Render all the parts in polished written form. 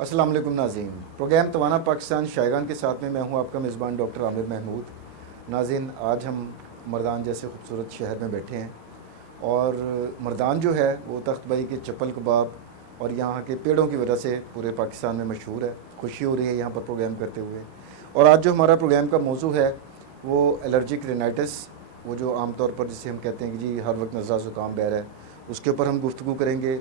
السلام علیکم ناظرین، پروگرام توانا پاکستان شائگان کے ساتھ میں ہوں آپ کا میزبان ڈاکٹر عامر محمود۔ ناظرین، آج ہم مردان جیسے خوبصورت شہر میں بیٹھے ہیں اور مردان جو ہے وہ تخت بھائی کے چپل کباب اور یہاں کے پیڑوں کی وجہ سے پورے پاکستان میں مشہور ہے۔ خوشی ہو رہی ہے یہاں پر پروگرام کرتے ہوئے، اور آج جو ہمارا پروگرام کا موضوع ہے وہ الرجک رینائٹس، وہ جو عام طور پر جسے ہم کہتے ہیں کہ جی ہر وقت نزلہ زکام بہر ہے، اس کے اوپر ہم گفتگو کریں گے۔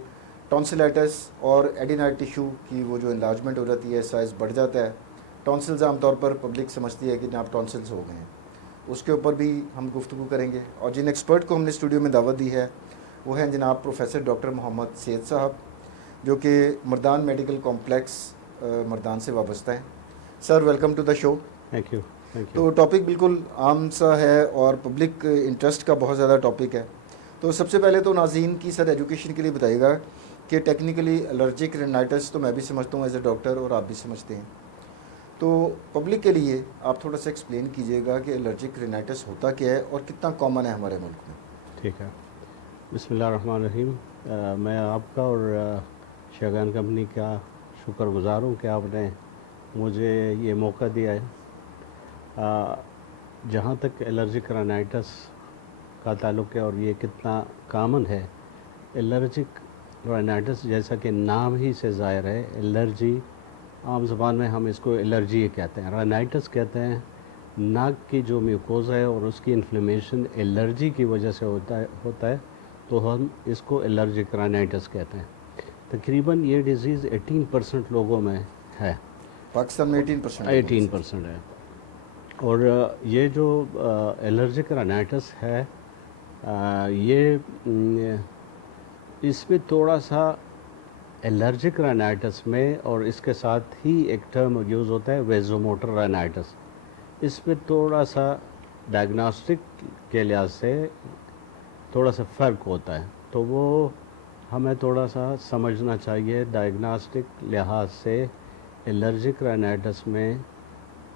ٹونسلائٹس اور ایڈینائٹ ٹیشو کی وہ جو انلارجمنٹ ہو جاتی ہے، سائز بڑھ جاتا ہے۔ ٹونسلز عام طور پر پبلک سمجھتی ہے کہ جناب ٹونسلز ہو گئے ہیں، اس کے اوپر بھی ہم گفتگو کریں گے۔ اور جن ایکسپرٹ کو ہم نے اسٹوڈیو میں دعوت دی ہے وہ ہیں جناب پروفیسر ڈاکٹر محمد سید صاحب، جو کہ مردان میڈیکل کمپلیکس مردان سے وابستہ ہیں۔ Sir, welcome to the show. Thank you. تو ٹاپک بالکل عام سا ہے اور پبلک انٹرسٹ کا بہت زیادہ ٹاپک ہے۔ تو سب سے پہلے تو ناظرین کی سر ایجوکیشن کے لیے بتائیے گا کہ ٹیکنیکلی الرجک رینائٹس تو میں بھی سمجھتا ہوں ایز اے ڈاکٹر، اور آپ بھی سمجھتے ہیں، تو پبلک کے لیے آپ تھوڑا سا ایکسپلین کیجیے گا کہ الرجک رینائٹس ہوتا کیا ہے اور کتنا کامن ہے ہمارے ملک میں۔ ٹھیک ہے، بسم اللہ الرحمن الرحیم۔ میں آپ کا اور شائگان کمپنی کا شکر گزار ہوں کہ آپ نے مجھے یہ موقع دیا ہے۔ جہاں تک الرجک رینائٹس کا تعلق ہے اور یہ کتنا کامن ہے، الرجک رینائٹس جیسا کہ نام ہی سے ظاہر ہے، الرجی عام زبان میں ہم اس کو الرجی کہتے ہیں، رینائٹس کہتے ہیں ناک کی جو میوکوزا ہے اور اس کی انفلیمیشن الرجی کی وجہ سے ہوتا ہے تو ہم اس کو الرجک رینائٹس کہتے ہیں۔ تقریباً یہ ڈیزیز 18% لوگوں میں ہے، پاکستان میں 18%۔ 18% ہے۔ اور یہ جو الرجک رینائٹس ہے، یہ اس میں تھوڑا سا الرجک رینائٹس میں اور اس کے ساتھ ہی ایک ٹرم یوز ہوتا ہے ویزوموٹر رینائٹس، اس میں تھوڑا سا ڈائگنوسٹک کے لحاظ سے تھوڑا سا فرق ہوتا ہے، تو وہ ہمیں تھوڑا سا سمجھنا چاہیے۔ ڈائگنوسٹک لحاظ سے الرجک رینائٹس میں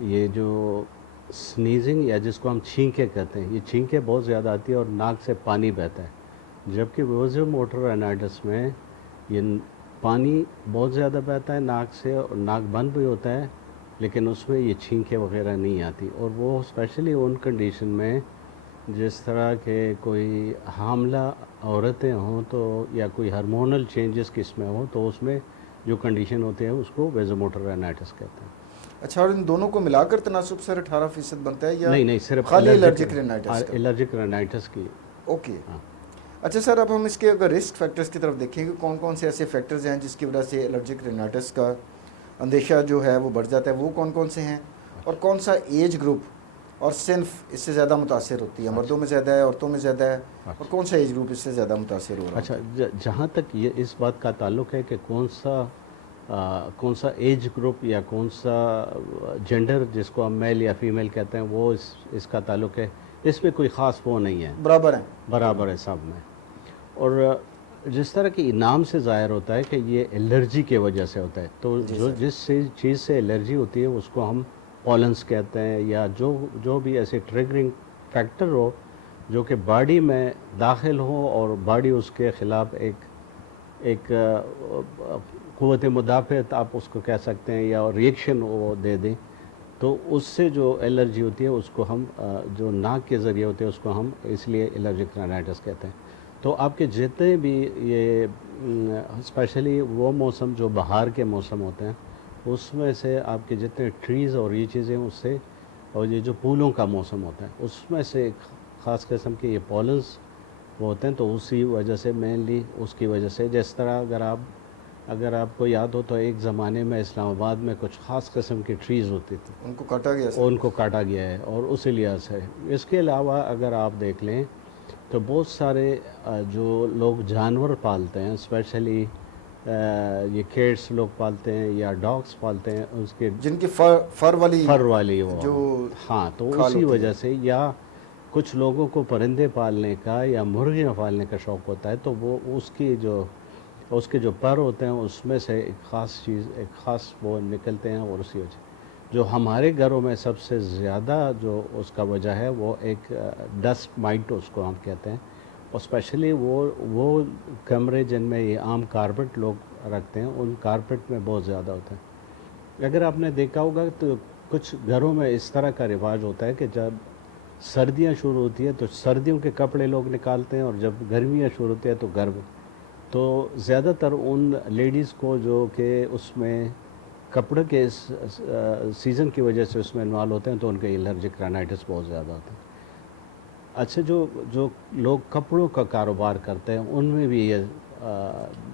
یہ جو سنیزنگ یا جس کو ہم چھینکیں کہتے ہیں، یہ چھینکیں بہت زیادہ آتی ہے اور ناک سے پانی بہتا ہے، جبکہ ویزوموٹر رینائٹس میں یہ پانی بہت زیادہ بہتا ہے ناک سے اور ناک بند بھی ہوتا ہے، لیکن اس میں یہ چھینکیں وغیرہ نہیں آتی۔ اور وہ اسپیشلی ان کنڈیشن میں جس طرح کہ کوئی حاملہ عورتیں ہوں تو یا کوئی ہارمونل چینجز کس میں ہوں تو اس میں جو کنڈیشن ہوتے ہیں اس کو ویزوموٹر رینائٹس کہتے ہیں۔ اچھا، اور ان دونوں کو ملا کر تناسب سر 18% بنتا ہے یا نہیں، صرف خالی الرجک رینائٹس کا؟ الرجک رینائٹس کی۔ اوکے۔ ہاں۔ اچھا سر، اب ہم اس کے اگر رسک فیکٹرز کی طرف دیکھیں کہ کون کون سے ایسے فیکٹرز ہیں جس کی وجہ سے الرجک رینائٹس کا اندیشہ جو ہے وہ بڑھ جاتا ہے، وہ کون کون سے ہیں، اور کون سا ایج گروپ اور صنف اس سے زیادہ متاثر ہوتی ہے؟ مردوں میں زیادہ ہے، عورتوں میں زیادہ ہے، اور کون سا ایج گروپ اس سے زیادہ متاثر ہو رہا ہے؟ اچھا، جہاں تک یہ اس بات کا تعلق ہے کہ کون سا ایج گروپ یا کون سا جینڈر جس کو ہم میل یا فیمیل کہتے ہیں، وہ اس کا تعلق ہے، اس میں کوئی خاص وہ نہیں ہے، برابر ہے سب میں۔ اور جس طرح کی نام سے ظاہر ہوتا ہے کہ یہ الرجی کی وجہ سے ہوتا ہے، تو جس چیز سے الرجی ہوتی ہے اس کو ہم پولنس کہتے ہیں، یا جو بھی ایسے ٹریگرنگ فیکٹر ہو جو کہ باڈی میں داخل ہو اور باڈی اس کے خلاف ایک قوت مدافعت آپ اس کو کہہ سکتے ہیں یا ریئیکشن وہ دے دیں، تو اس سے جو الرجی ہوتی ہے اس کو ہم جو ناک کے ذریعے ہوتے ہیں اس کو ہم اس لیے الرجک رینائٹس کہتے ہیں۔ تو آپ کے جتنے بھی یہ اسپیشلی وہ موسم جو بہار کے موسم ہوتے ہیں اس میں سے آپ کے جتنے ٹریز اور یہ چیزیں اس سے، اور یہ جو پھولوں کا موسم ہوتا ہے اس میں سے ایک خاص قسم کے یہ پولنس وہ ہوتے ہیں، تو اسی وجہ سے مینلی اس کی وجہ سے، جس طرح اگر آپ کو یاد ہو تو ایک زمانے میں اسلام آباد میں کچھ خاص قسم کی ٹریز ہوتی تھی، ان کو کاٹا گیا ہے اور اسی لحاظ سے۔ اس کے علاوہ اگر آپ دیکھ لیں تو بہت سارے جو لوگ جانور پالتے ہیں، اسپیشلی یہ کیٹس لوگ پالتے ہیں یا ڈاگس پالتے ہیں، اس کے جن کی فر والی وہ جو ہاں، تو اسی وجہ سے، یا کچھ لوگوں کو پرندے پالنے کا یا مرغیاں پالنے کا شوق ہوتا ہے، تو وہ اس کے جو پر ہوتے ہیں اس میں سے ایک خاص وہ نکلتے ہیں، اور اسی وجہ جو ہمارے گھروں میں سب سے زیادہ جو اس کا وجہ ہے وہ ایک ڈسٹ مائٹ اس کو ہم کہتے ہیں، اور اسپیشلی وہ کمرے جن میں یہ عام کارپیٹ لوگ رکھتے ہیں ان کارپیٹ میں بہت زیادہ ہوتا ہے. اگر آپ نے دیکھا ہوگا تو کچھ گھروں میں اس طرح کا رواج ہوتا ہے کہ جب سردیاں شروع ہوتی ہیں تو سردیوں کے کپڑے لوگ نکالتے ہیں اور جب گرمیاں شروع ہوتی ہیں تو گرم. تو زیادہ تر ان لیڈیز کو جو کہ اس میں کپڑے کے سیزن کی وجہ سے اس میں انوالو ہوتے ہیں تو ان کے الرجک رائنائٹس بہت زیادہ ہوتا ہے. اچھا جو لوگ کپڑوں کا کاروبار کرتے ہیں ان میں بھی یہ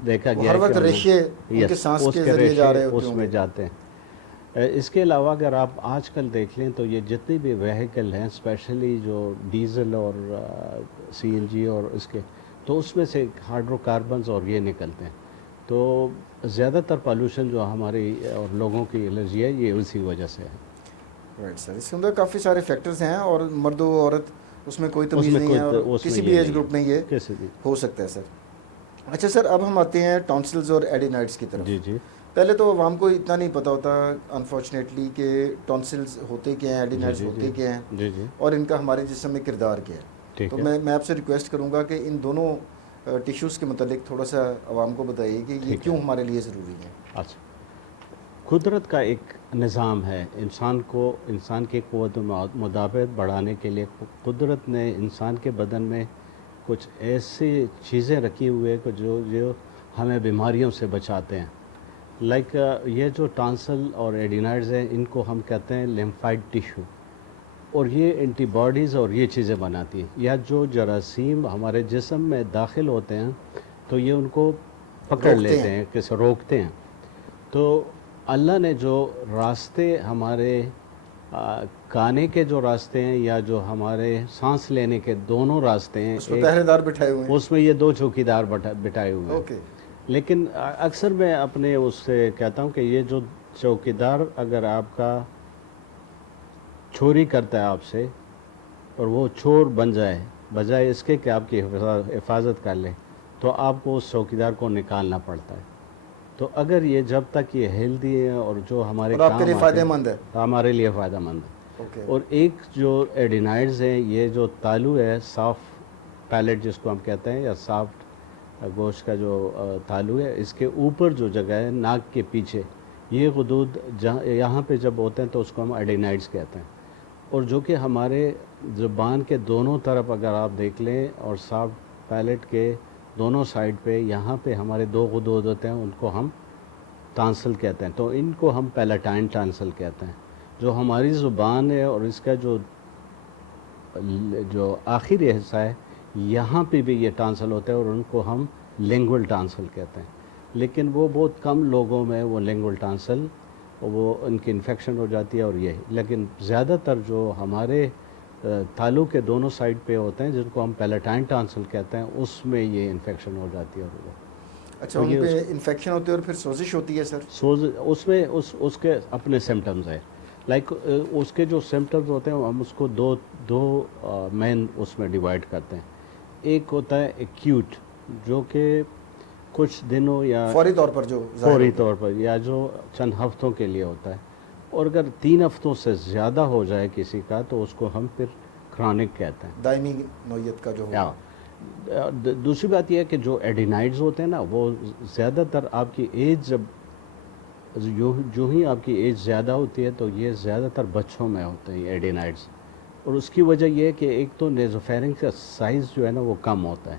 دیکھا وہ گیا ہر ہے کہ وقت ان ریشے ان کے سانس اس کے کے ذریعے جا ریشے رہے ہوتے اس ہوں میں گے. جاتے ہیں. اس کے علاوہ اگر آپ آج کل دیکھ لیں تو یہ جتنی بھی وہیکل ہیں اسپیشلی جو ڈیزل اور سی این جی اور اس کے تو اس میں سے ہائیڈرو کاربنز اور یہ نکلتے ہیں. تو زیادہ تر پالوشن جو ہماری اور لوگوں کی الرجی ہے یہ اسی وجہ سے ہے. Right sir. اس کے اندر کافی سارے فیکٹرز ہیں اور مرد و عورت اس میں کوئی اس تمیز میں نہیں کوئی ہے اور اس میں کسی یہ بھی ایج نہیں گروپ میں ہے یہ کیسے بھی. ہو سکتا ہے سر. اچھا سر, اب ہم آتے ہیں ٹانسلز اور ایڈینائڈس کی طرف. جی جی پہلے تو عوام کو اتنا نہیں پتہ ہوتا انفارچونیٹلی کہ ٹانسلز ہوتے کیا ہیں, جی ایڈینائڈس جی جی ہوتے کیا ہیں, جی جی اور ان کا ہمارے جسم میں کردار کیا ہے. تو ٹھیک ہے. میں آپ سے ریکویسٹ کروں گا کہ ان دونوں ٹیشوز کے متعلق تھوڑا سا عوام کو بتائیے کہ یہ ٹھیک ہے. کیوں ہمارے لیے ضروری ہیں. اچھا, قدرت کا ایک نظام ہے. انسان کی قوت مدافعت بڑھانے کے لیے قدرت نے انسان کے بدن میں کچھ ایسی چیزیں رکھی ہوئے کہ جو ہمیں بیماریوں سے بچاتے ہیں. لائک یہ جو ٹانسل اور ایڈینائڈز ہیں ان کو ہم کہتے ہیں لیمفائڈ ٹیشو, اور یہ اینٹی باڈیز اور یہ چیزیں بناتی ہیں. یا جو جراثیم ہمارے جسم میں داخل ہوتے ہیں تو یہ ان کو پکڑ لیتے ہیں, کیسے روکتے ہیں. تو اللہ نے جو راستے ہمارے کھانے کے جو راستے ہیں یا جو ہمارے سانس لینے کے دونوں راستے ہیں, اس میں پہرے دار بٹھائے ہوئے ہیں. اس میں یہ دو چوکیدار بٹھائے ہوئے ہیں. اوکے. لیکن اکثر میں اپنے اس سے کہتا ہوں کہ یہ جو چوکیدار اگر آپ کا چوری کرتا ہے آپ سے اور وہ چور بن جائے بجائے اس کے کہ آپ کی حفاظت کر لے تو آپ کو اس چوکیدار کو نکالنا پڑتا ہے. تو اگر یہ جب تک یہ ہیلدی ہے اور جو ہمارے اور آپ کے لیے کام فائدہ آتے مند ہے. ہیں ہمارے لیے فائدہ مند ہے. اوکے. اور ایک جو ایڈینائڈز ہیں یہ جو تالو ہے سافٹ پیلیٹ جس کو ہم کہتے ہیں یا سافٹ گوشت کا جو تالو ہے, اس کے اوپر جو جگہ ہے ناک کے پیچھے یہ غدود یہاں پہ جب ہوتے ہیں تو اس کو ہم ایڈینائڈز کہتے ہیں. اور جو کہ ہمارے زبان کے دونوں طرف اگر آپ دیکھ لیں اور سافٹ پیلیٹ کے دونوں سائڈ پہ یہاں پہ ہمارے دو غدود ہوتے ہیں ان کو ہم ٹانسل کہتے ہیں. تو ان کو ہم پیلاٹائن ٹانسل کہتے ہیں. جو ہماری زبان ہے اور اس کا جو آخری حصہ ہے یہاں پہ بھی یہ ٹانسل ہوتا ہے اور ان کو ہم لینگول ٹانسل کہتے ہیں. لیکن وہ بہت کم لوگوں میں وہ لینگول ٹانسل وہ ان کی انفیکشن ہو جاتی ہے اور یہ, لیکن زیادہ تر جو ہمارے تالو کے دونوں سائڈ پہ ہوتے ہیں جن کو ہم پیلاٹائن ٹانسل کہتے ہیں اس میں یہ انفیکشن ہو جاتی ہے. اور اچھا, ان پہ انفیکشن ہوتی ہے اور پھر سوزش ہوتی ہے سر. اس میں اس کے اپنے سمٹمز ہیں. لائک اس کے جو سمٹمز ہوتے ہیں ہم اس کو دو مین اس میں ڈیوائڈ کرتے ہیں. ایک ہوتا ہے ایکیوٹ جو کہ کچھ دنوں یا فوری طور پر یا جو چند ہفتوں کے لیے ہوتا ہے, اور اگر 3 ہفتوں سے زیادہ ہو جائے کسی کا تو اس کو ہم پھر کرونک کہتے ہیں, دائمی نوعیت کا جو ہو. دوسری بات یہ ہے کہ جو ایڈینائڈز ہوتے ہیں نا وہ زیادہ تر آپ کی ایج جو ہی آپ کی ایج زیادہ ہوتی ہے تو یہ زیادہ تر بچوں میں ہوتے ہیں ایڈینائڈز. اور اس کی وجہ یہ ہے کہ ایک تو نیزوفیرنکس کا سائز جو ہے نا وہ کم ہوتا ہے,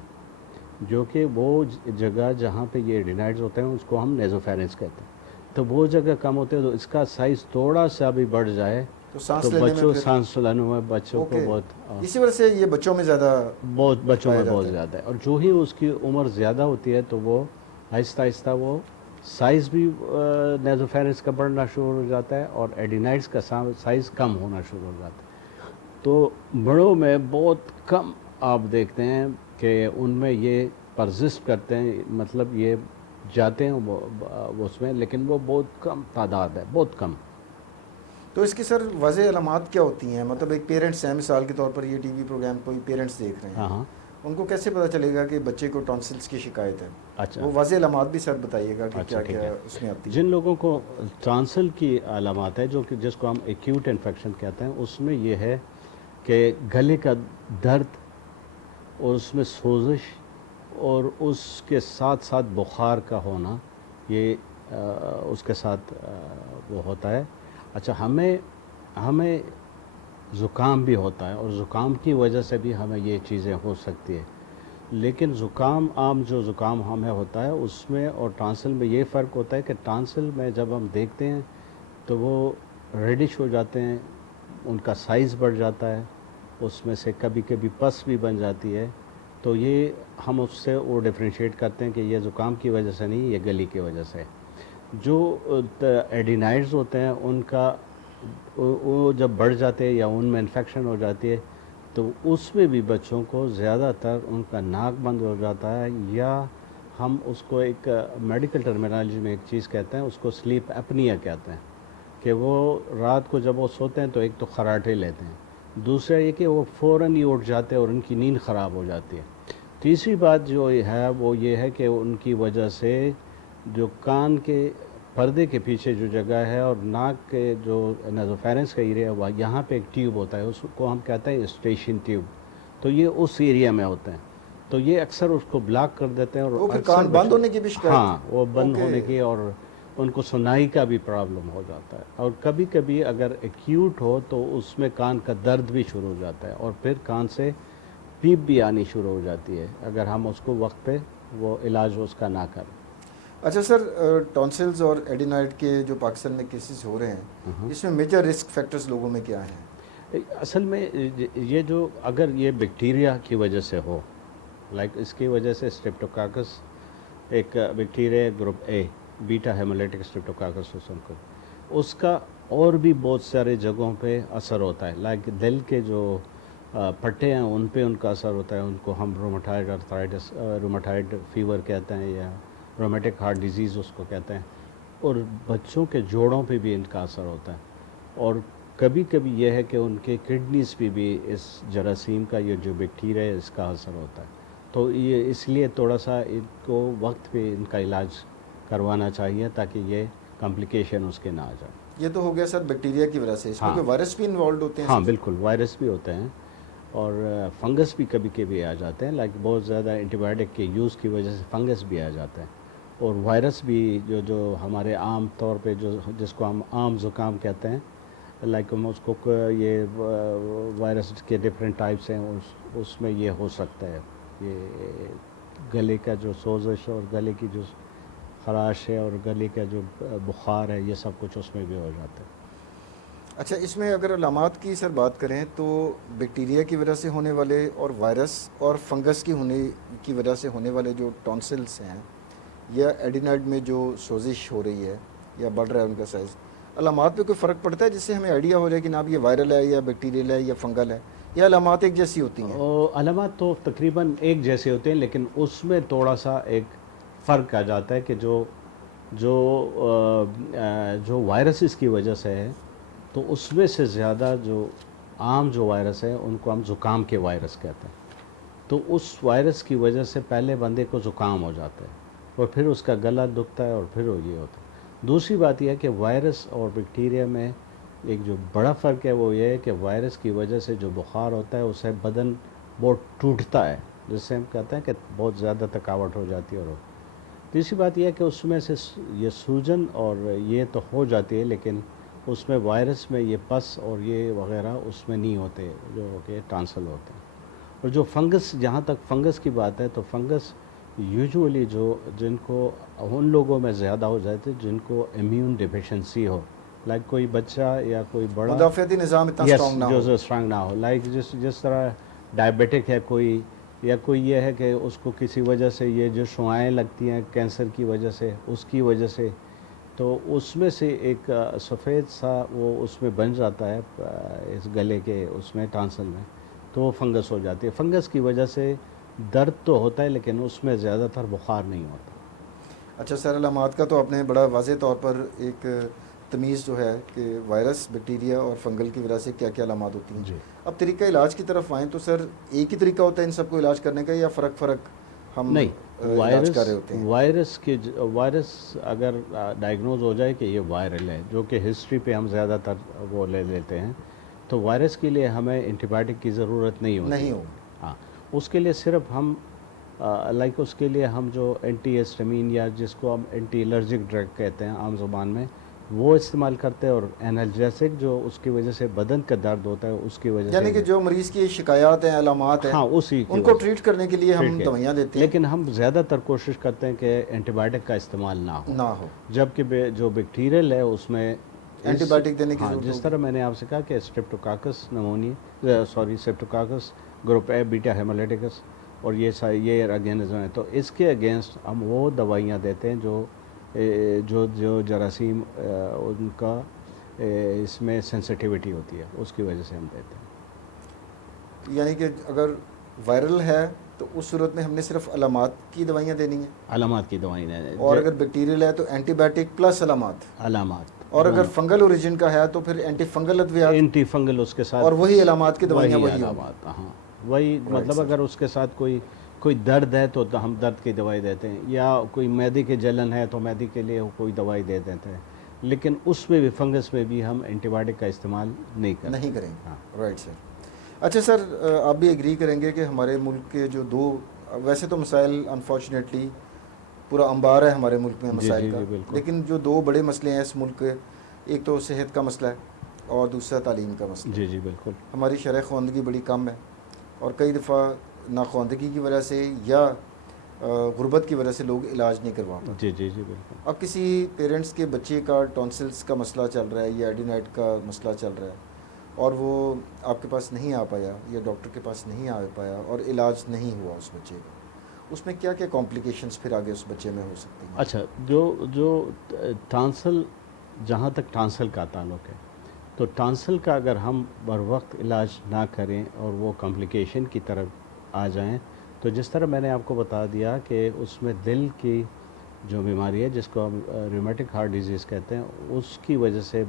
جو کہ وہ جگہ جہاں پہ یہ ایڈینائڈز ہوتے ہیں اس کو ہم نیزوفیرنکس کہتے ہیں. تو وہ جگہ کم ہوتے ہیں تو اس کا سائز تھوڑا سا بھی بڑھ جائے تو سانس لینے میں بچوں کو بہت اسی وجہ سے یہ بچوں میں بچوں میں بہت زیادہ ہے. اور جو ہی اس کی عمر زیادہ ہوتی ہے تو وہ آہستہ آہستہ وہ سائز بھی نیزوفیرنکس کا بڑھنا شروع ہو جاتا ہے اور ایڈینائڈز کا سائز کم ہونا شروع ہو جاتا ہے. تو بڑوں میں بہت کم آپ دیکھتے ہیں کہ ان میں یہ پرزسٹ کرتے ہیں, مطلب یہ جاتے ہیں اس میں, لیکن وہ بہت کم تعداد ہے, بہت کم. تو اس کی سر واضح علامات کیا ہوتی ہیں؟ مطلب ایک پیرنٹس ہیں, مثال کے طور پر یہ ٹی وی پروگرام کوئی پیرنٹس دیکھ رہے ہیں, ان کو کیسے پتہ چلے گا کہ بچے کو ٹانسلس کی شکایت ہے؟ اچھا, وہ واضح علامات بھی سر بتائیے گا کہ کیا کیا اس میں آتی ہے. جن لوگوں کو ٹانسل کی علامات ہے جس کو ہم ایکیوٹ انفیکشن کہتے ہیں, اس میں یہ ہے کہ گلے کا درد اور اس میں سوزش اور اس کے ساتھ ساتھ بخار کا ہونا، یہ اس کے ساتھ وہ ہوتا ہے۔ اچھا، ہمیں زکام بھی ہوتا ہے، اور زکام کی وجہ سے بھی ہمیں یہ چیزیں ہو سکتی ہے، لیکن زکام عام جو زکام ہمیں ہوتا ہے اس میں اور ٹانسل میں یہ فرق ہوتا ہے کہ ٹانسل میں جب ہم دیکھتے ہیں تو وہ ریڈش ہو جاتے ہیں، ان کا سائز بڑھ جاتا ہے، اس میں سے کبھی کبھی پس بھی بن جاتی ہے، تو یہ ہم اس سے وہ ڈفرینشیٹ کرتے ہیں کہ یہ زکام کی وجہ سے نہیں، یہ گلی کی وجہ سے۔ جو ایڈینائڈز ہوتے ہیں ان کا وہ جب بڑھ جاتے ہیں یا ان میں انفیکشن ہو جاتی ہے تو اس میں بھی بچوں کو زیادہ تر ان کا ناک بند ہو جاتا ہے، یا ہم اس کو ایک میڈیکل ٹرمینالوجی میں ایک چیز کہتے ہیں، اس کو سلیپ اپنیا کہتے ہیں، کہ وہ رات کو جب وہ سوتے ہیں تو ایک تو خراٹے لیتے ہیں، دوسرا یہ کہ وہ فوراً ہی اٹھ جاتے ہیں اور ان کی نیند خراب ہو جاتی ہے۔ تیسری بات جو ہے وہ یہ ہے کہ ان کی وجہ سے جو کان کے پردے کے پیچھے جو جگہ ہے اور ناک کے جو نازوفیرنس کا ایریا ہے، یہاں پہ ایک ٹیوب ہوتا ہے، اس کو ہم کہتے ہیں اسٹیشن ٹیوب، تو یہ اس ایریا میں ہوتے ہیں، تو یہ اکثر اس کو بلاک کر دیتے ہیں، اور وہ پھر اکثر کان بند ہونے کی بھی شکایت؟ ہاں، وہ بند اوکے۔ ہونے کی، اور ان کو سنائی کا بھی پرابلم ہو جاتا ہے، اور کبھی کبھی اگر ایکیوٹ ہو تو اس میں کان کا درد بھی شروع ہو جاتا ہے، اور پھر کان سے پیپ بھی آنی شروع ہو جاتی ہے اگر ہم اس کو وقت پہ وہ علاج اس کا نہ کریں۔ اچھا سر، ٹونسلز اور ایڈینائڈ کے جو پاکستان میں کیسز ہو رہے ہیں، اس میں میجر رسک فیکٹرز لوگوں میں کیا ہیں؟ اصل میں یہ جو اگر یہ بیکٹیریا کی وجہ سے ہو، لائک اس کی وجہ سے اسٹریپٹوکاکس ایک بیکٹیریا گروپ اے، بیٹا ہیمولیٹک اسٹریپٹوکاکس اس کا اور بھی بہت سارے جگہوں پہ اثر ہوتا ہے، لائک دل کے جو پٹھے ہیں ان پہ ان کا اثر ہوتا ہے، ان کو ہم رومیٹائڈ آرتھرائٹس، رومیٹائڈ فیور کہتے ہیں، یا رومیٹک ہارٹ ڈیزیز اس کو کہتے ہیں، اور بچوں کے جوڑوں پہ بھی ان کا اثر ہوتا ہے، اور کبھی کبھی یہ ہے کہ ان کے کڈنیز پہ بھی اس جراثیم کا یہ جو بیکٹیریا ہے اس کا اثر ہوتا ہے، تو یہ اس لیے تھوڑا سا ان کو وقت پہ ان کا علاج کروانا چاہیے تاکہ یہ کمپلیکیشن اس کے نہ آ جائیں۔ یہ تو ہو گیا سر بیکٹیریا کی وجہ سے، اس میں ہاں کوئی وائرس بھی انوالوڈ ہوتے ہیں ہاں سر؟ بالکل، وائرس بھی ہوتے ہیں، اور فنگس بھی کبھی کبھی آ جاتے ہیں، لائک بہت زیادہ اینٹی بائیوٹک کے یوز کی وجہ سے فنگس بھی آ جاتے ہیں، اور وائرس بھی جو ہمارے عام طور پہ جس کو ہم عام زکام کہتے ہیں، لائک ہم اس کو یہ وائرس کے ڈفرینٹ ٹائپس ہیں، اس میں یہ ہو سکتا ہے، یہ گلے کا جو سوزش اور گلے کی جو خراش ہے اور گلے کا جو بخار ہے، یہ سب کچھ اس میں بھی ہو جاتا ہے۔ اچھا، اس میں اگر علامات کی سر بات کریں تو بیکٹیریا کی وجہ سے ہونے والے اور وائرس اور فنگس کی وجہ سے ہونے والے جو ٹونسلز ہیں یا ایڈینائڈ میں جو سوزش ہو رہی ہے یا بڑھ رہا ہے ان کا سائز، علامات پہ کوئی فرق پڑتا ہے جس سے ہمیں آئیڈیا ہو جائے کہ اب یہ وائرل ہے یا بیکٹیریل ہے یا فنگل ہے، یا علامات ایک جیسی ہوتی ہیں؟ علامات تو تقریباً ایک جیسے ہوتے ہیں، لیکن اس میں تھوڑا سا ایک فرق آ جاتا ہے کہ جو وائرسز کی وجہ سے ہے، تو اس میں سے زیادہ جو عام جو وائرس ہے ان کو ہم زکام کے وائرس کہتے ہیں، تو اس وائرس کی وجہ سے پہلے بندے کو زکام ہو جاتا ہے، اور پھر اس کا گلا دکھتا ہے، اور پھر وہ یہ ہوتا ہے۔ دوسری بات یہ ہے کہ وائرس اور بیکٹیریا میں ایک جو بڑا فرق ہے وہ یہ ہے کہ وائرس کی وجہ سے جو بخار ہوتا ہے اس سے بدن بہت ٹوٹتا ہے، جس سے ہم کہتے ہیں کہ بہت زیادہ تھکاوٹ ہو جاتی ہے، اور تیسری بات یہ ہے کہ اس میں سے یہ سوجن اور یہ تو ہو جاتی ہے، لیکن اس میں وائرس میں یہ پس اور یہ وغیرہ اس میں نہیں ہوتے جو کہ ٹانسل ہوتے ہیں۔ اور جو فنگس، جہاں تک فنگس کی بات ہے تو فنگس یوجولی جن کو ان لوگوں میں زیادہ ہو جاتے جن کو امیون ڈیفیشنسی ہو، لائک کوئی بچہ یا کوئی بڑا مدافعتی نظام اتنا اسٹرانگ نہ ہو۔ جو اسٹرانگ نہ ہو، لائک جس طرح ڈائبیٹک ہے کوئی، یا کوئی یہ ہے کہ اس کو کسی وجہ سے یہ جو شعاعیں لگتی ہیں کینسر کی وجہ سے، اس کی وجہ سے، تو اس میں سے ایک سفید سا وہ اس میں بن جاتا ہے اس گلے کے اس میں ٹانسل میں، تو وہ فنگس ہو جاتی ہے۔ فنگس کی وجہ سے درد تو ہوتا ہے لیکن اس میں زیادہ تر بخار نہیں ہوتا۔ اچھا سر، علامات کا تو آپ نے بڑا واضح طور پر ایک تمیز جو ہے کہ وائرس، بیکٹیریا اور فنگل کی وجہ سے کیا کیا علامات ہوتی ہیں۔ جی، اب طریقہ علاج کی طرف آئیں تو سر ایک ہی طریقہ ہوتا ہے ان سب کو علاج کرنے کا، یا فرق ہم نہیں، علاج کر رہے ہوتے ہیں؟ وائرس اگر ڈائگنوز ہو جائے کہ یہ وائرل ہے، جو کہ ہسٹری پہ ہم زیادہ تر وہ لے لیتے ہیں، تو وائرس کے لیے ہمیں اینٹی بائیوٹک کی ضرورت نہیں ہوتی۔ نہیں ہو۔ ہاں، اس کے لیے صرف ہم لائک اس کے لیے ہم جو اینٹی ہسٹامین یا جس کو ہم اینٹی الرجک ڈرگ کہتے ہیں عام زبان میں وہ استعمال کرتے ہیں، اور انالجیسک جو اس کی وجہ سے بدن کا درد ہوتا ہے اس کی وجہ سے، یعنی کہ جو مریض کی شکایات ہیں، علامات ہیں، ہاں اسی کی ان کو وجہ سے ٹریٹ کرنے کے لیے ہم ٹھیک ہے۔ دوائیاں دیتے ہیں، لیکن ہم زیادہ تر کوشش کرتے ہیں کہ اینٹی بایوٹک کا استعمال نہ ہو، جبکہ جو بیکٹیریل ہے اس میں اینٹی بایوٹک دینے کی ہاں ضرورت جس ہوگی۔ طرح میں نے آپ سے کہا کہ اسٹریپٹوکاکس نمونیا اسٹریپٹوکاکس گروپ اے بیٹا ہیمولیٹکس اور یہ آرگینزم ہے، تو اس کے اگینسٹ ہم وہ دوائیاں دیتے ہیں جو جراثیم ان کا اس میں سینسٹیوٹی ہوتی ہے، اس کی وجہ سے ہم دیتے ہیں۔ یعنی کہ اگر وائرل ہے تو اس صورت میں ہم نے صرف علامات کی دوائیاں دینی ہیں، علامات کی دوائیاں اور اگر بیکٹیریل ہے تو اینٹی بایوٹک پلس علامات، علامات، اور اگر فنگل اوریجن کا ہے تو پھر اینٹی فنگل ادویات، اینٹی فنگل اس کے ساتھ، اور وہی علامات کی دوائیاں وہی وہی ہوں گی۔ علامات، ہاں وہی مطلب sir. اگر اس کے ساتھ کوئی درد ہے تو ہم درد کی دوائی دیتے ہیں، یا کوئی معدے کے جلن ہے تو معدے کے لیے کوئی دوائی دے دیتے ہیں، لیکن اس میں بھی فنگس میں بھی ہم اینٹی بایوٹک کا استعمال نہیں کریں گے۔ ہاں رائٹ سر۔ اچھا سر، آپ بھی ایگری کریں گے کہ ہمارے ملک کے جو دو، ویسے تو مسائل انفارچونیٹلی پورا انبار ہے ہمارے ملک میں مسائل کا، بالکل، لیکن جو دو بڑے مسئلے ہیں اس ملک کے، ایک تو صحت کا مسئلہ ہے اور دوسرا تعلیم کا مسئلہ۔ جی بالکل۔ ہماری شرح خواندگی بڑی کم ہے، اور کئی دفعہ ناخواندگی کی وجہ سے یا غربت کی وجہ سے لوگ علاج نہیں کروا پاتے۔ جی بالکل۔ اب کسی پیرنٹس کے بچے کا ٹونسلس کا مسئلہ چل رہا ہے یا ایڈینائٹ کا مسئلہ چل رہا ہے، اور وہ آپ کے پاس نہیں آ پایا یا ڈاکٹر کے پاس نہیں آ پایا اور علاج نہیں ہوا اس بچے کا، اس میں کیا کیا کمپلیکیشنز پھر آگے اس بچے میں ہو سکتی ہیں؟ اچھا، جو ٹانسل، جہاں تک ٹانسل کا تعلق ہے تو ٹانسل کا اگر ہم بر وقت علاج نہ کریں اور وہ کمپلیکیشن کی طرف آ جائیں، تو جس طرح میں نے آپ کو بتا دیا کہ اس میں دل کی جو بیماری ہے جس کو ہم ریومیٹک ہارٹ ڈیزیز کہتے ہیں، اس کی وجہ سے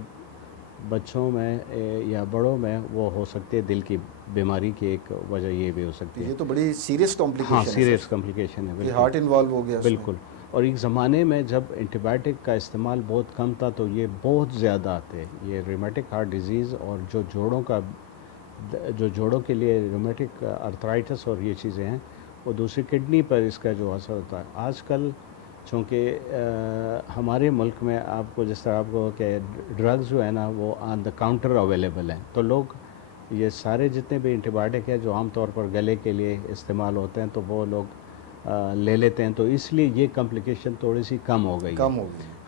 بچوں میں یا بڑوں میں وہ ہو سکتی ہے، دل کی بیماری کی ایک وجہ یہ بھی ہو سکتی ہے۔ یہ تو بڑی سیریس ہاں کمپلیکیشن ہے، سیریس کمپلیکیشن ہے، کہ ہارٹ انوالو ہو گیا اس میں۔ بالکل۔ اور ایک زمانے میں جب اینٹی بایوٹک کا استعمال بہت کم تھا تو یہ بہت زیادہ آتے، یہ ریومیٹک ہارٹ ڈیزیز، اور جو جوڑوں کے لیے ریومیٹک ارتھرائٹس اور یہ چیزیں ہیں، وہ دوسری کڈنی پر اس کا جو اثر ہوتا ہے۔ آج کل چونکہ ہمارے ملک میں آپ کو جس طرح آپ کو کہ ڈرگز جو ہے نا وہ آن دا کاؤنٹر اویلیبل ہیں، تو لوگ یہ سارے جتنے بھی اینٹی بایوٹک ہیں جو عام طور پر گلے کے لیے استعمال ہوتے ہیں تو وہ لوگ لے لیتے ہیں، تو اس لیے یہ کمپلیکیشن تھوڑی سی کم ہو گئی۔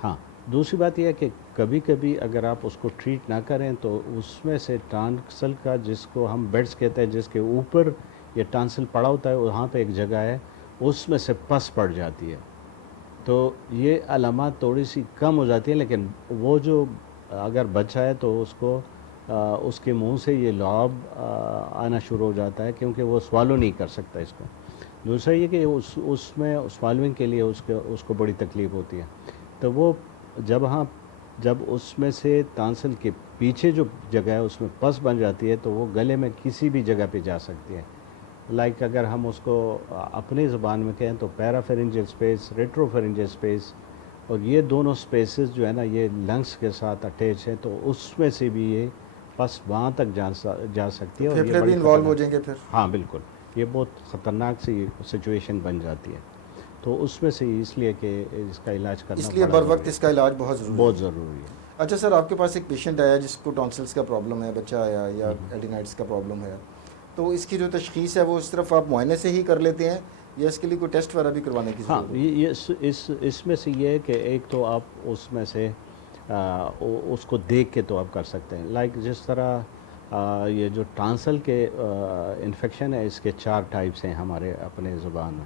ہاں، دوسری بات یہ ہے کہ کبھی کبھی اگر آپ اس کو ٹریٹ نہ کریں تو اس میں سے ٹانسل کا، جس کو ہم بیڈس کہتے ہیں، جس کے اوپر یہ ٹانسل پڑا ہوتا ہے، وہاں پہ ایک جگہ ہے اس میں سے پس پڑ جاتی ہے، تو یہ علامات تھوڑی سی کم ہو جاتی ہیں، لیکن وہ جو اگر بچہ ہے تو اس کو اس کے منہ سے یہ لعاب آنا شروع ہو جاتا ہے، کیونکہ وہ سوالو نہیں کر سکتا اس کو۔ دوسرا یہ کہ اس میں سوالونگ کے لیے اس کو بڑی تکلیف ہوتی ہے، تو وہ جب اس میں سے ٹانسل کے پیچھے جو جگہ ہے اس میں پس بن جاتی ہے تو وہ گلے میں کسی بھی جگہ پہ جا سکتی ہے، لائک اگر ہم اس کو اپنی زبان میں کہیں تو پیرافیرنجل سپیس، ریٹروفیرنجل سپیس، اور یہ دونوں سپیسز جو ہے نا یہ لنگس کے ساتھ اٹیچ ہیں، تو اس میں سے بھی یہ پس وہاں تک جا سکتی ہے، اور یہ پھیپھڑے بھی بڑی انوالو ہو جائیں گے پھر۔ ہاں بالکل، یہ بہت خطرناک سی سچویشن بن جاتی ہے، تو اس میں سے اس لیے کہ اس کا علاج کرنا اس لیے بر وقت اس کا علاج بہت ضروری ہے۔ اچھا سر، آپ کے پاس ایک پیشنٹ آیا جس کو ٹونسلس کا پرابلم ہے، بچہ آیا یا ایڈینائٹس کا پرابلم ہے، تو اس کی جو تشخیص ہے وہ صرف آپ معائنے سے ہی کر لیتے ہیں یا اس کے لیے کوئی ٹیسٹ وغیرہ بھی کروانے کی ضرورت ہے؟ ہاں، اس میں سے یہ ہے کہ ایک تو آپ اس میں سے اس کو دیکھ کے تو آپ کر سکتے ہیں، لائک جس طرح یہ جو ٹانسل کے انفیکشن ہے، اس کے 4 ٹائپس ہیں ہمارے اپنے زبان میں،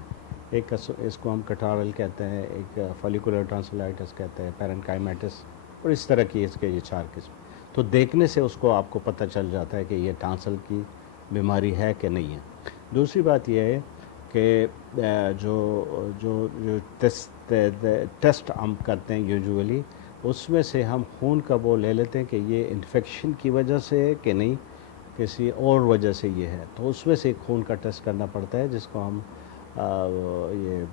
ایک اس کو ہم کٹارل کہتے ہیں، ایک فولیکولر ٹانسلائٹس کہتے ہیں، پیرنکائمیٹس، اور اس طرح کی اس کے یہ 4 قسم، تو دیکھنے سے اس کو آپ کو پتہ چل جاتا ہے کہ یہ ٹانسل کی بیماری ہے کہ نہیں ہے۔ دوسری بات یہ ہے کہ جو ٹیسٹ ہم کرتے ہیں یوجولی، اس میں سے ہم خون کا وہ لے لیتے ہیں کہ یہ انفیکشن کی وجہ سے ہے کہ نہیں، کسی اور وجہ سے یہ ہے، تو اس میں سے ایک خون کا ٹیسٹ کرنا پڑتا ہے جس کو ہم یہ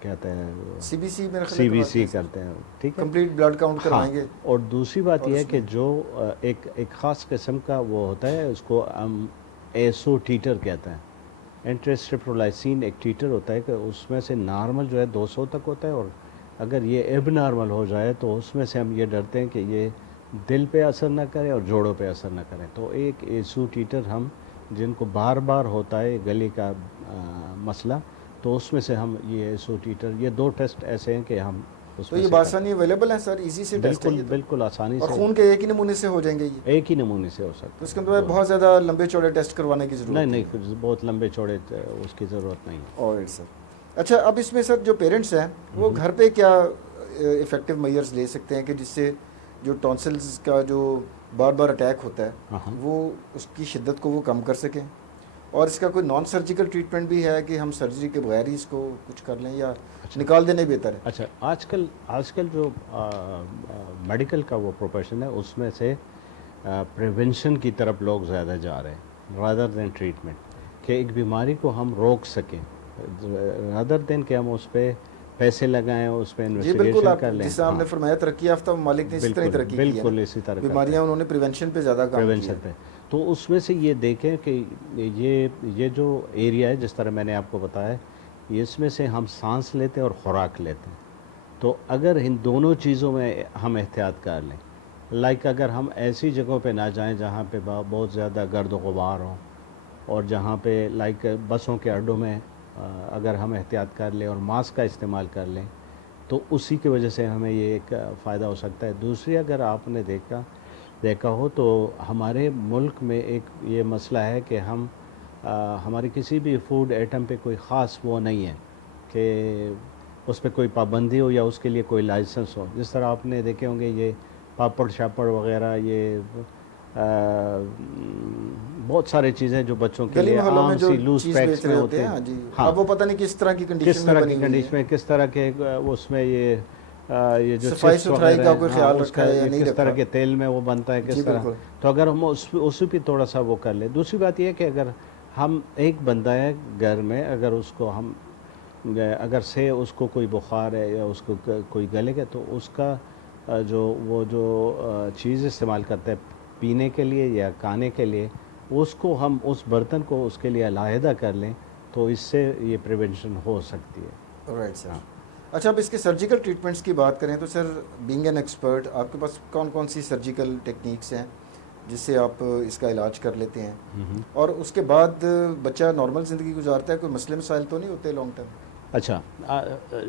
کہتے ہیں سی بی سی میں سی بی سی کرتے ہیں، ٹھیک ہے، کمپلیٹ بلڈ کاؤنٹ کروائیں گے۔ اور دوسری بات یہ ہے کہ جو ایک خاص قسم کا وہ ہوتا ہے، اس کو ہم ایسو ٹیٹر کہتے ہیں، انٹرسٹرپٹولائسین ایک ٹیٹر ہوتا ہے کہ اس میں سے نارمل جو ہے 200 تک ہوتا ہے، اور اگر یہ ایب نارمل ہو جائے تو اس میں سے ہم یہ ڈرتے ہیں کہ یہ دل پہ اثر نہ کرے اور جوڑوں پہ اثر نہ کرے. تو ایک ایسو ٹیٹر ہم جن کو بار بار ہوتا ہے گلے کا مسئلہ، تو اس میں سے ہم یہ ایسو ٹیٹر، یہ 2 ٹیسٹ ایسے ہیں کہ ہم اس تو میں یہ سے بآسانی اویلیبل ہیں سر، ایزی سے ٹیسٹ ہے بالکل یہ تو؟ بالکل آسانی اور سے خون کے ایک ہی نمونے سے ہو جائیں گے یہ؟ ایک ہی نمونے سے ہو تو سکتا اس ہے. کے اندر بہت زیادہ لمبے چوڑے ٹیسٹ کروانے کی ضرورت نہیں نہیں نہیں، پھر بہت لمبے چوڑے اس کی ضرورت نہیں ہے. اور سر اچھا، اب اس میں سر جو پیرنٹس ہیں وہ گھر پہ کیا افیکٹو میئرز لے سکتے ہیں کہ جس سے جو ٹونسلز کا جو بار بار اٹیک ہوتا ہے وہ اس کی شدت کو وہ کم کر سکیں؟ اور اس کا کوئی نان سرجیکل ٹریٹمنٹ بھی ہے کہ ہم سرجری کے بغیر ہی اس کو کچھ کر لیں یا نکال دینے بہتر ہے؟ اچھا، آج کل جو میڈیکل کا وہ پروفیشن ہے اس میں سے پریونشن کی طرف لوگ زیادہ جا رہے ہیں رادر دین ٹریٹمنٹ، کہ ایک بیماری کو ہم روک سکیں رادر دین کہ ہم اس پہ پیسے لگائیں، اس پہ جی بالکل، انویسٹیگیشن آپ کر لیں. جس طرح آپ نے فرمایا ترقی یافتہ ممالک نے اسی طرح بالکل ترقی کی ہے بالکل نا، اسی طرح کرتے بیماریاں ہیں انہوں نے پریونشن پہ زیادہ کام کیا پریونشن ہے. پہ. تو اس میں سے یہ دیکھیں کہ یہ جو ایریا ہے جس طرح میں نے آپ کو بتایا ہے، اس میں سے ہم سانس لیتے ہیں اور خوراک لیتے ہیں. تو اگر ان دونوں چیزوں میں ہم احتیاط کر لیں، لائک اگر ہم ایسی جگہوں پہ نہ جائیں جہاں پہ بہت زیادہ گرد و غبار ہوں، اور جہاں پہ لائک بسوں کے اڈوں میں اگر ہم احتیاط کر لیں اور ماسک کا استعمال کر لیں تو اسی کی وجہ سے ہمیں یہ ایک فائدہ ہو سکتا ہے. دوسری، اگر آپ نے دیکھا ہو تو ہمارے ملک میں ایک یہ مسئلہ ہے کہ ہماری کسی بھی فوڈ آئٹم پہ کوئی خاص وہ نہیں ہے کہ اس پہ کوئی پابندی ہو یا اس کے لیے کوئی لائسنس ہو. جس طرح آپ نے دیکھے ہوں گے یہ پاپڑ شاپڑ وغیرہ، یہ بہت سارے چیزیں جو بچوں کے گلی لیے محلوں میں عام جو سی لوز چیز پیکس بیچ میں رہے ہوتے ہوتے ہیں، ہیں. ہاں جی، ہاں، اب وہ پتہ نہیں کس طرح کی کس کنڈیشن میں طرح کی بنی ہوئی کنڈیشن ہے، میں، کس طرح کے اس میں یہ جو صفائی چپس ستھرائی وغیرہ کا ہیں، کوئی ہاں خیال اس رکھا کا ہے یا یہ نہیں کس طرح رکھا. کے تیل میں وہ بنتا ہے جی کس طرح. بالکل. تو اگر ہم اسی پہ تھوڑا سا وہ کر لیں. دوسری بات یہ ہے کہ اگر ہم ایک بندہ ہے گھر میں، اگر اس کو ہم اگر سے اس کو کوئی بخار ہے یا اس کو کوئی گلے گا، تو اس کا جو چیز استعمال کرتا ہے پینے کے لیے یا کھانے کے لیے، اس کو ہم اس برتن کو اس کے لیے علیحدہ کر لیں تو اس سے یہ پریونشن ہو سکتی ہے. Right sir. اچھا، اب اس کے سرجیکل ٹریٹمنٹس کی بات کریں تو سر، بینگ این ایکسپرٹ، آپ کے پاس کون کون سی سرجیکل ٹیکنیکس ہیں جس سے آپ اس کا علاج کر لیتے ہیں، اور اس کے بعد بچہ نارمل زندگی گزارتا ہے؟ کوئی مسئلے مسائل تو نہیں ہوتے لانگ ٹرم؟ اچھا،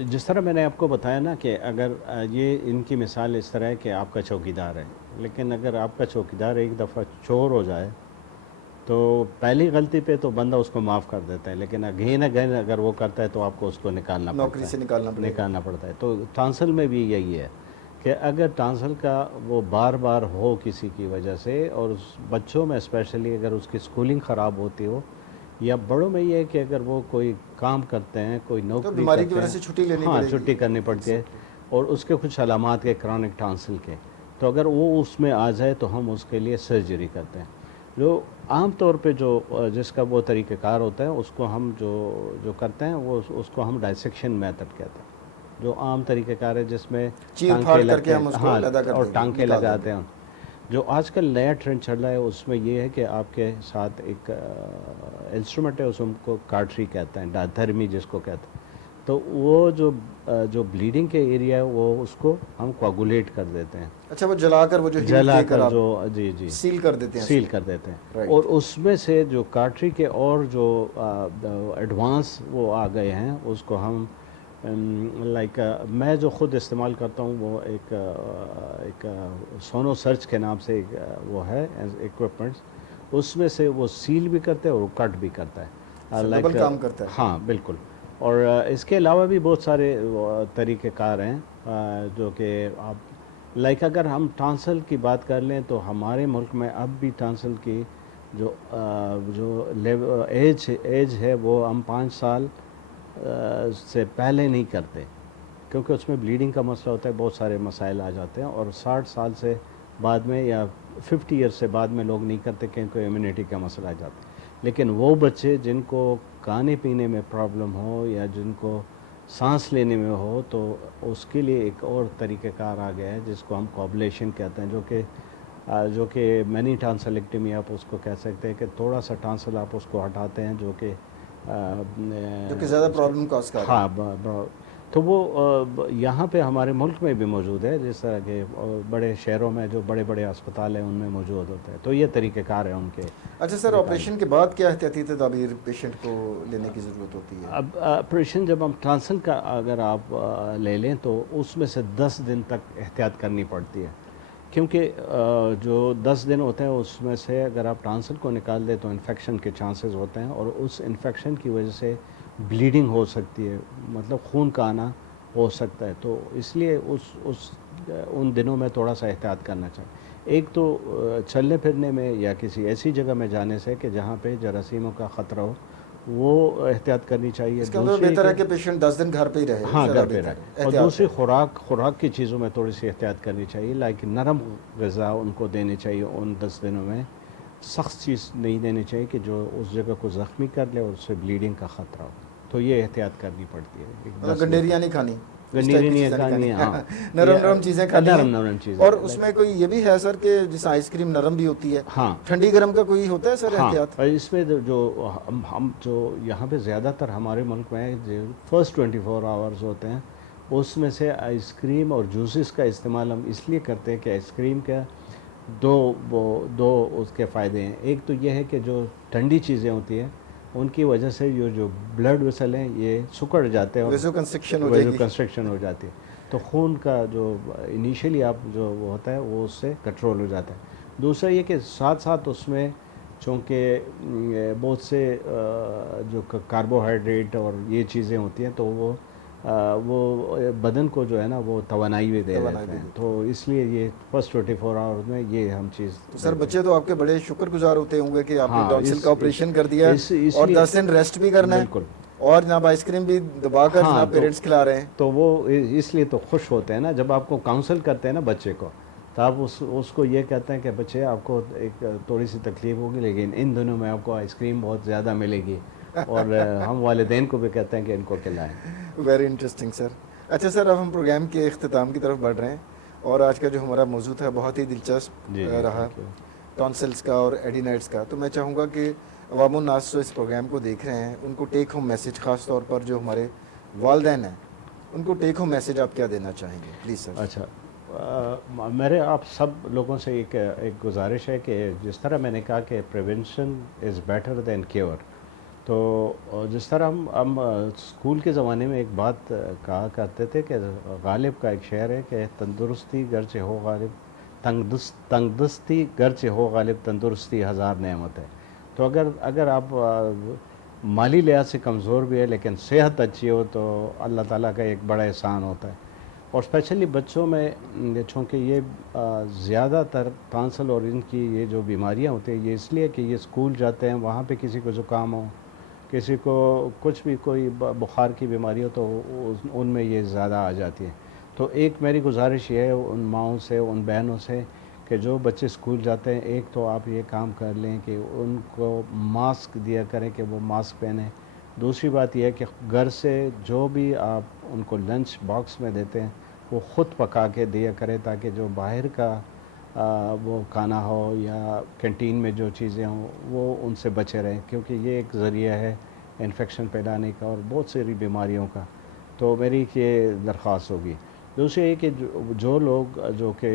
جس طرح میں نے آپ کو بتایا نا کہ اگر یہ ان کی مثال اس طرح ہے کہ آپ کا چوکیدار ہے، لیکن اگر آپ کا چوکیدار ایک دفعہ چور ہو جائے تو پہلی غلطی پہ تو بندہ اس کو معاف کر دیتا ہے، لیکن اگین اگر وہ کرتا ہے تو آپ کو اس کو نکالنا نوکری سے نکالنا پڑتا ہے. تو ٹانسل میں بھی یہی ہے کہ اگر ٹانسل کا وہ بار بار ہو کسی کی وجہ سے، اور بچوں میں اسپیشلی اگر اس کی سکولنگ خراب ہوتی ہو، یا بڑوں میں یہ ہے کہ اگر وہ کوئی کام کرتے ہیں، کوئی تو نوکری بیماری کی کرتے وجہ ہیں، سے چھٹی لینی ہاں پڑے گی. چھٹی کرنی پڑتی ہے، اور اس کے کچھ علامات کے کرونک ٹانسل کے، تو اگر وہ اس میں آ جائے تو ہم اس کے لیے سرجری کرتے ہیں. جو عام طور پہ جس کا وہ طریقہ کار ہوتا ہے، اس کو ہم جو کرتے ہیں وہ اس کو ہم ڈائسیکشن میتھڈ کہتے ہیں. جو عام طریقہ کار ہے جس میں چیر ٹانکے پھاڑ کر کے لگتے ہم ہیں، اس کو ہاں، علیحدہ کر اور دیں گے، ٹانکے نکال دیں لگاتے گے. ہیں. جو آج کل نیا ٹرینڈ چل رہا ہے اس میں یہ ہے کہ آپ کے ساتھ ایک انسٹرومنٹ ہے، اس کو کارٹری کہتے ہیں، ڈائتھرمی جس کو کہتے ہیں. تو وہ جو بلیڈنگ کے ایریا ہے وہ اس کو ہم کوگولیٹ کر دیتے ہیں، اچھا، وہ جلا کر، وہ جو ہیٹ جلا دے کر آپ جو جی سیل کر دیتے ہیں اس سیل کو. کر دیتے ہیں. Right. اور اس میں سے جو کارٹری کے اور جو ایڈوانس وہ آ گئے ہیں، اس کو ہم لائک میں جو خود استعمال کرتا ہوں وہ ایک سونو سرچ کے نام سے ایک وہ ہے ایکوپمنٹس، اس میں سے وہ سیل بھی کرتے ہیں اور کٹ بھی کرتا ہے، لائک ڈبل کام کرتا ہے. ہاں بالکل. اور اس کے علاوہ بھی بہت سارے طریقہ کار ہیں جو کہ آپ لائک اگر ہم ٹانسل کی بات کر لیں تو ہمارے ملک میں اب بھی ٹانسل کی جو ایج ہے وہ ہم 5 سال سے پہلے نہیں کرتے، کیونکہ اس میں بلیڈنگ کا مسئلہ ہوتا ہے، بہت سارے مسائل آ جاتے ہیں. اور 60 سال سے بعد میں یا 50 ایئر سے بعد میں لوگ نہیں کرتے کیونکہ امیونٹی کا مسئلہ آ جاتا ہے. لیکن وہ بچے جن کو کھانے پینے میں پرابلم ہو یا جن کو سانس لینے میں ہو، تو اس کے لیے ایک اور طریقہ کار آ گیا ہے جس کو ہم کوبلیشن کہتے ہیں، جو کہ مینی ٹانسلیکٹمی آپ اس کو کہہ سکتے ہیں، کہ تھوڑا سا ٹانسل آپ اس کو ہٹاتے ہیں جو کہ جو کہ زیادہ پرابلم کاز کر رہا ہے. ہاں تو وہ یہاں پہ ہمارے ملک میں بھی موجود ہے، جس طرح کہ بڑے شہروں میں جو بڑے بڑے اسپتال ہیں ان میں موجود ہوتا ہے، تو یہ طریقہ کار ہے ان کے. اچھا سر، آپریشن کے بعد کیا احتیاطی تدابیر پیشنٹ کو لینے کی ضرورت ہوتی ہے؟ اب آپریشن جب ہم ٹرانسل کا اگر آپ لے لیں تو اس میں سے 10 دن تک احتیاط کرنی پڑتی ہے، کیونکہ جو 10 دن ہوتے ہیں اس میں سے اگر آپ ٹرانسل کو نکال دیں تو انفیکشن کے چانسز ہوتے ہیں، اور اس انفیکشن کی وجہ سے بلیڈنگ ہو سکتی ہے، مطلب خون کا آنا ہو سکتا ہے. تو اس لیے ان دنوں میں تھوڑا سا احتیاط کرنا چاہیے. ایک تو چلنے پھرنے میں یا کسی ایسی جگہ میں جانے سے کہ جہاں پہ جراثیموں کا خطرہ ہو، وہ احتیاط کرنی چاہیے. اس کے اندر بہتر ہے کہ پیشنٹ 10 دن گھر پہ ہی رہے. ہاں زیادہ گھر پہ بہتر رہے. ہے. اور احتیاط دوسری ہے. خوراک کی چیزوں میں تھوڑی سی احتیاط کرنی چاہیے، لائک نرم غذا ان کو دینی چاہیے ان 10 دنوں میں. سخت چیز نہیں دینی چاہیے کہ جو اس جگہ کو زخمی کر لے اور اس سے بلیڈنگ کا خطرہ ہو. تو یہ احتیاط کرنی پڑتی ہے. مطلب گنڈیریاں نہیں کھانی، گنڈیری نہیں کھانی. ہاں نرم چیزیں کھانی ہیں. نرم چیزیں. اور اس میں کوئی یہ بھی ہے سر کہ جیسے آئس کریم نرم بھی ہوتی ہے، ہاں ٹھنڈی گرم کا کوئی ہوتا ہے سر ہاں. احتیاط؟ اور اس میں جو ہم جو یہاں پہ زیادہ تر ہمارے ملک میں جو فرسٹ 24 آورز ہوتے ہیں اس میں سے آئس کریم اور جوسز کا استعمال ہم اس لیے کرتے ہیں کہ آئس کریم کا دو اس کے فائدے ہیں. ایک تو یہ ہے کہ جو ٹھنڈی چیزیں ہوتی ہیں ان کی وجہ سے جو بلڈ ویسل ہیں یہ سکڑ جاتے ہیں اور ویزو کنسٹرکشن ہو جائے گی. کنسٹرکشن ہو جاتی ہے، تو خون کا جو انیشیلی آپ جو وہ ہوتا ہے وہ اس سے کنٹرول ہو جاتا ہے. دوسرا یہ کہ ساتھ ساتھ اس میں چونکہ بہت سے جو کاربوہائیڈریٹ اور یہ چیزیں ہوتی ہیں تو وہ بدن کو جو ہے نا وہ توانائی بھی دے دیتے ہیں. تو اس لیے یہ فرسٹ 24 آورز میں یہ ہم چیز. تو سر بچے تو آپ کے بڑے شکر گزار ہوتے ہوں گے کہ آپ نے ہاں ٹانسل کا آپریشن کر دیا اور 10 دن ریسٹ بھی کرنا ہے. بالکل. اور جناب آئس کریم بھی دبا کر جناب پیرنٹس کھلا رہے ہیں. تو وہ اس لیے تو خوش ہوتے ہیں نا جب آپ کو کاؤنسل کرتے ہیں نا بچے کو، تو آپ اس کو یہ کہتے ہیں کہ بچے آپ کو ایک تھوڑی سی تکلیف ہوگی لیکن ان دنوں میں آپ کو آئس کریم بہت زیادہ ملے گی. اور ہم والدین کو بھی کہتے ہیں کہ ان کو کھلائیں. ویری انٹرسٹنگ سر. اچھا سر، اب ہم پروگرام کے اختتام کی طرف بڑھ رہے ہیں اور آج کا جو ہمارا موضوع تھا بہت ہی دلچسپ رہا، ٹانسلس کا اور ایڈینائٹس کا. تو میں چاہوں گا کہ عوام الناس جو اس پروگرام کو دیکھ رہے ہیں ان کو ٹیک ہوم میسج، خاص طور پر جو ہمارے والدین ہیں ان کو ٹیک ہوم میسج آپ کیا دینا چاہیں گے پلیز سر؟ اچھا، میرے آپ سب لوگوں سے ایک گزارش ہے کہ جس طرح میں نے کہا کہ prevention is better than cure, تو جس طرح ہم اسکول کے زمانے میں ایک بات کہا کرتے تھے کہ غالب کا ایک شعر ہے کہ تندرستی گرچہ ہو غالب تندرستی گرچہ ہو غالب تندرستی ہزار نعمت ہے. تو اگر آپ مالی لحاظ سے کمزور بھی ہے لیکن صحت اچھی ہو تو اللہ تعالیٰ کا ایک بڑا احسان ہوتا ہے. اور اسپیشلی بچوں میں چونکہ یہ زیادہ تر ٹانسل اور ان کی یہ جو بیماریاں ہوتی ہیں یہ اس لیے کہ یہ اسکول جاتے ہیں، وہاں پہ کسی کو زکام ہو، کسی کو کچھ بھی کوئی بخار کی بیماری ہو تو ان میں یہ زیادہ آ جاتی ہے. تو ایک میری گزارش یہ ہے ان ماؤں سے، ان بہنوں سے کہ جو بچے اسکول جاتے ہیں ایک تو آپ یہ کام کر لیں کہ ان کو ماسک دیا کریں کہ وہ ماسک پہنیں. دوسری بات یہ ہے کہ گھر سے جو بھی آپ ان کو لنچ باکس میں دیتے ہیں وہ خود پکا کے دیا کریں تاکہ جو باہر کا وہ کھانا ہو یا کینٹین میں جو چیزیں ہوں وہ ان سے بچے رہیں، کیونکہ یہ ایک ذریعہ ہے انفیکشن پھیلانے کا اور بہت ساری بیماریوں کا. تو میری یہ درخواست ہوگی. دوسری یہ کہ جو لوگ جو کہ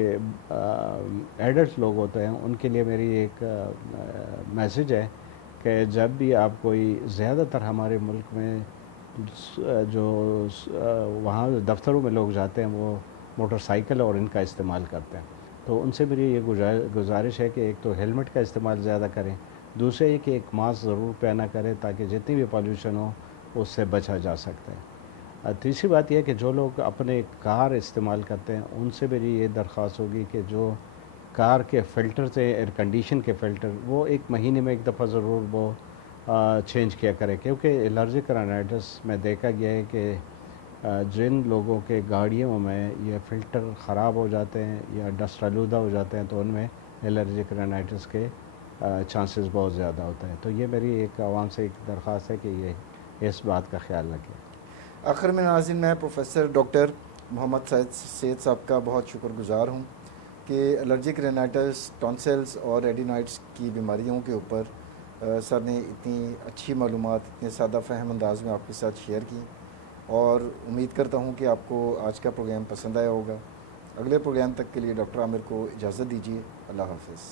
ایڈلٹ لوگ ہوتے ہیں ان کے لیے میری ایک میسج ہے کہ جب بھی آپ کوئی زیادہ تر ہمارے ملک میں جو وہاں دفتروں میں لوگ جاتے ہیں وہ موٹر سائیکل اور ان کا استعمال کرتے ہیں، تو ان سے میری یہ گزارش ہے کہ ایک تو ہیلمٹ کا استعمال زیادہ کریں، دوسرے یہ کہ ایک ماسک ضرور پہنا کریں تاکہ جتنی بھی پالوشن ہو اس سے بچا جا سکتا ہے. تیسری بات یہ ہے کہ جو لوگ اپنے کار استعمال کرتے ہیں ان سے میری یہ درخواست ہوگی کہ جو کار کے فلٹر سے ایئر کنڈیشن کے فلٹر وہ ایک مہینے میں ایک دفعہ ضرور وہ چینج کیا کرے، کیونکہ الرجک رائنائٹس میں دیکھا گیا ہے کہ جن لوگوں کے گاڑیوں میں یہ فلٹر خراب ہو جاتے ہیں یا ڈسٹ آلودہ ہو جاتے ہیں تو ان میں الرجک رائنائٹس کے چانسز بہت زیادہ ہوتے ہیں. تو یہ میری ایک عوام سے ایک درخواست ہے کہ یہ اس بات کا خیال رکھیں. آخر میں ناظرین میں پروفیسر ڈاکٹر محمد سید صاحب کا بہت شکر گزار ہوں کہ الرجک رینائٹس، ٹانسلز اور ایڈینائٹس کی بیماریوں کے اوپر سر نے اتنی اچھی معلومات اتنے سادہ فہم انداز میں آپ کے ساتھ شیئر کی، اور امید کرتا ہوں کہ آپ کو آج کا پروگرام پسند آیا ہوگا۔ اگلے پروگرام تک کے لیے ڈاکٹر عامر کو اجازت دیجیے۔ اللہ حافظ۔